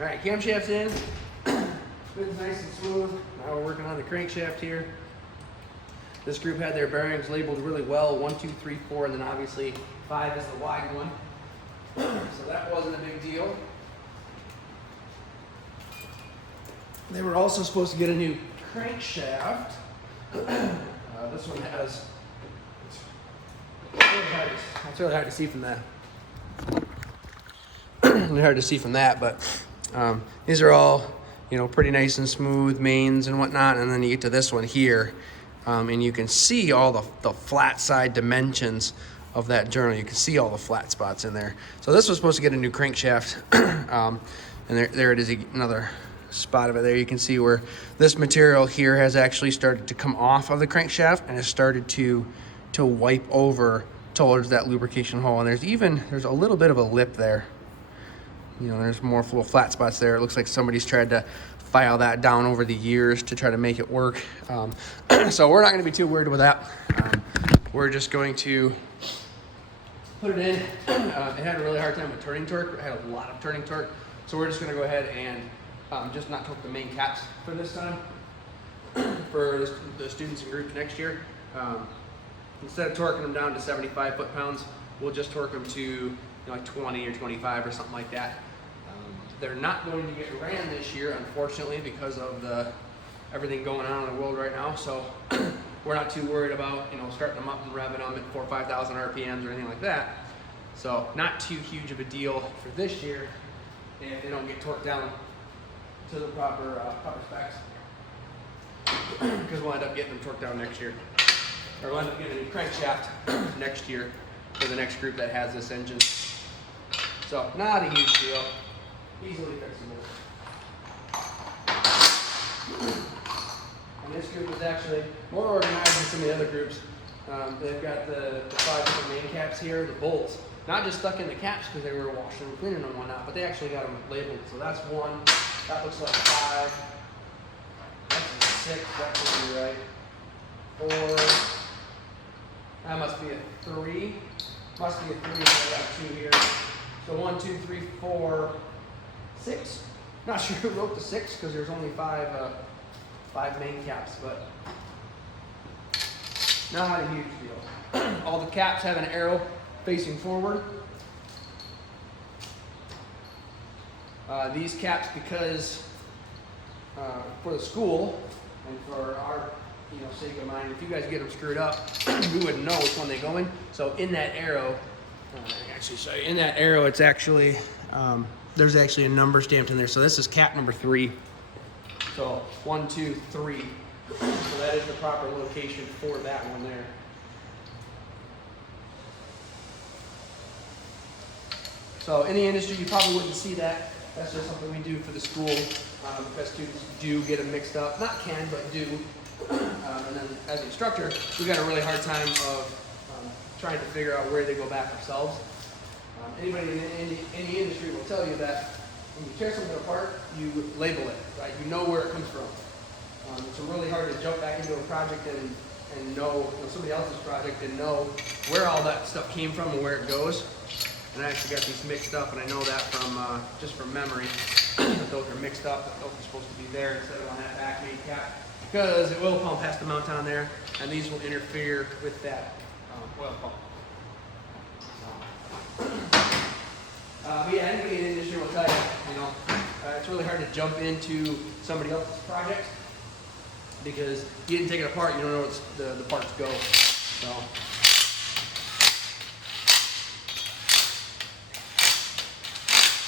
All right, camshaft's in. Spins nice and smooth. Now we're working on the crankshaft here. This group had their bearings labeled really well, 1, 2, 3, 4, and then obviously 5 is the wide one. So that wasn't a big deal. They were also supposed to get a new crankshaft. This one has, it's really hard to see from that. Really hard to see from that, but these are all, you know, pretty nice and smooth mains and whatnot. And then you get to this one here, and you can see all the flat side dimensions of that journal. You can see all the flat spots in there. So this was supposed to get a new crankshaft, and there it is, another spot of it there. You can see where this material here has actually started to come off of the crankshaft and has started to wipe over towards that lubrication hole. And there's a little bit of a lip there. You know, there's more little flat spots there. It looks like somebody's tried to file that down over the years to try to make it work. So we're not going to be too worried with that. We're just going to put it in. It had a really hard time with turning torque. It had a lot of turning torque. So we're just going to go ahead and just not torque the main caps for this time. For the students and groups next year. Instead of torquing them down to 75 foot-pounds, we'll just torque them to, you know, like 20 or 25 or something like that. They're not going to get ran this year, unfortunately, because of everything going on in the world right now. So we're not too worried about, you know, starting them up and revving them at 4,000 or 5,000 RPMs or anything like that. So not too huge of a deal for this year if they don't get torqued down to the proper specs, because we'll end up getting them torqued down next year, or we'll end up getting a new crankshaft next year for the next group that has this engine. So not a huge deal, easily fixable. And this group is actually more organized than some of the other groups. They've got the 5 different main caps here, the bolts, not just stuck in the caps because they were washing and cleaning and whatnot, but they actually got them labeled. So that's 1, that looks like 5, that's a 6, that could be right, 4, that must be a 3, must be a 3, and I got 2 here. So 1, 2, 3, 4, 6. Not sure who wrote the 6 because there's only 5 main caps, but not a huge deal. All the caps have an arrow facing forward. These caps, because for the school and for our, you know, sake of mind, if you guys get them screwed up, we wouldn't know which one they go in. So in that arrow, I can actually show you. In that arrow, it's actually there's actually a number stamped in there. So this is cap number 3. So 1, 2, 3. So that is the proper location for that one there. So in the industry, you probably wouldn't see that. That's just something we do for the school because students do get them mixed up. Not can, but do. And then as an instructor, we got a really hard time of trying to figure out where they go back ourselves. Anybody in the industry will tell you that when you tear something apart, you label it, right? You know where it comes from. It's really hard to jump back into a project and know, somebody else's project and know where all that stuff came from and where it goes. And I actually got these mixed up, and I know that from just from memory that those are mixed up, that those are supposed to be there instead of on that back main cap, because the oil pump has to mount on there, and these will interfere with that oil pump. But yeah, anybody in the industry will tell you, it's really hard to jump into somebody else's project because you didn't take it apart, you don't know where the parts go. So.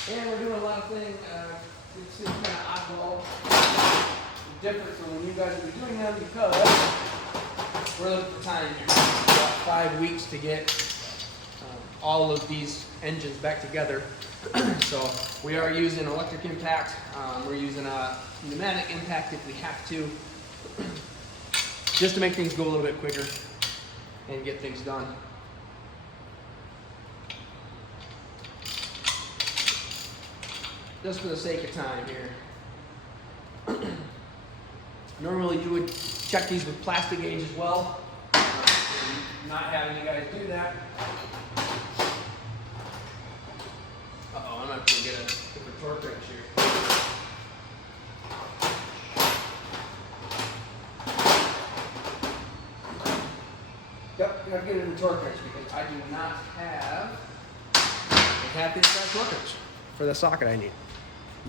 And we're doing a lot of things, it's kind of oddball, different from when you guys will be doing them because we're looking for time here. About 5 weeks to get all of these engines back together. So we are using electric impact, we're using a pneumatic impact if we have to, just to make things go a little bit quicker and get things done. Just for the sake of time here. Normally you would check these with plastic gauge as well. Not having you guys do that. Uh-oh, I'm not gonna get a different torque wrench here. Yep, gotta get it in the torque wrench because I do not have a half-inch torque wrench for the socket I need.